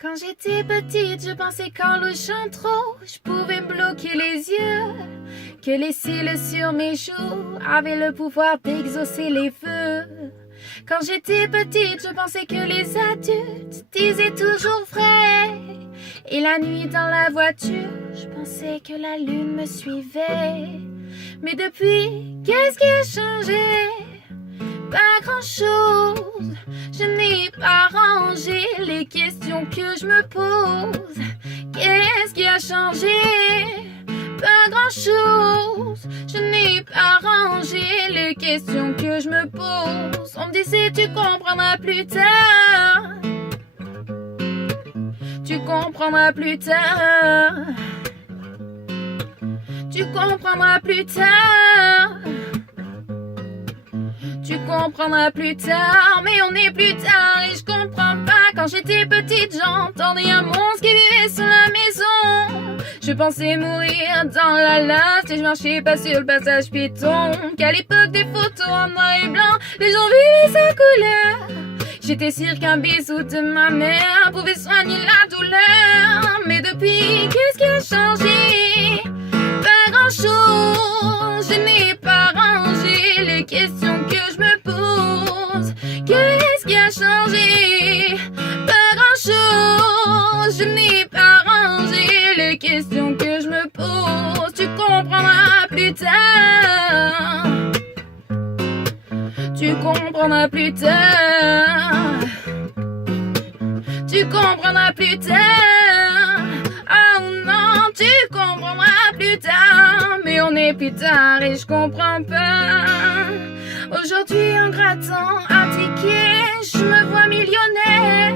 Quand j'étais petite, je pensais qu'en louchant trop, je pouvais me bloquer les yeux. Que les cils sur mes joues avaient le pouvoir d'exaucer les vœux. Quand j'étais petite, je pensais que les adultes disaient toujours vrai. Et la nuit dans la voiture, je pensais que la lune me suivait. Mais depuis, qu'est-ce qui a changé? Pas grand-chose, je n'ai pas rangé les questions que je me pose. Qu'est-ce qui a changé? Pas grand-chose, je n'ai pas rangé les questions que je me pose. On me disait tu comprendras plus tard. Tu comprendras plus tard. Tu comprendras plus tard. Tu comprendras plus tard, mais on est plus tard et je comprends pas. Quand j'étais petite, j'entendais un monstre qui vivait sur la maison. Je pensais mourir dans la lave si je marchais pas sur le passage piéton. Qu'à l'époque des photos en noir et blanc, les gens vivaient sa couleur. J'étais sûre qu'un bisou de ma mère pouvait soigner la douleur. Mais depuis, qu'est-ce qui a changé? Pas grand-chose, je n'ai pas rangé les questions que je me pose. Qu'est-ce qui a changé? Pas grand-chose, je n'ai pas rangé les questions que je me pose. Tu comprendras plus tard. Tu comprendras plus tard. Tu comprendras plus tard. Oh non, tu comprendras plus tard. Mais on est plus tard et je comprends pas. Aujourd'hui en grattant un ticket, je me vois millionnaire.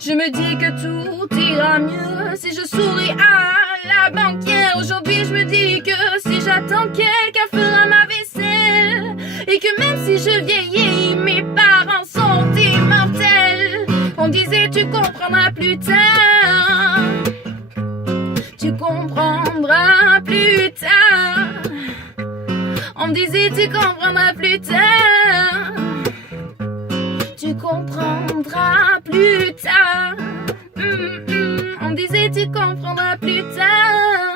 Je me dis que tout ira mieux si je souris à la banquière. Aujourd'hui je me dis que si j'attends quelqu'un fera ma vaisselle. Et que même si je vieillis, mes parents sont immortels. On disait tu comprendras plus tard. Tu comprendras plus tard. On me disait tu comprendras plus tard. Tu comprendras plus tard. On me disait tu comprendras plus tard.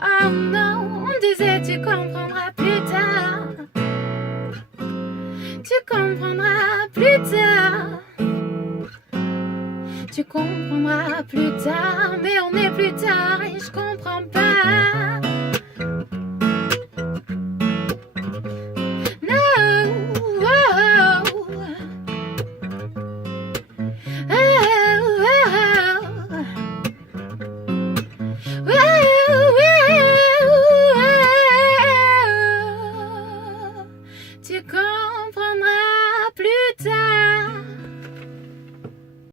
Oh non, on me disait tu comprendras plus tard. Tu comprendras plus tard. Tu comprendras plus tard, mais on est plus tard et je comprends pas.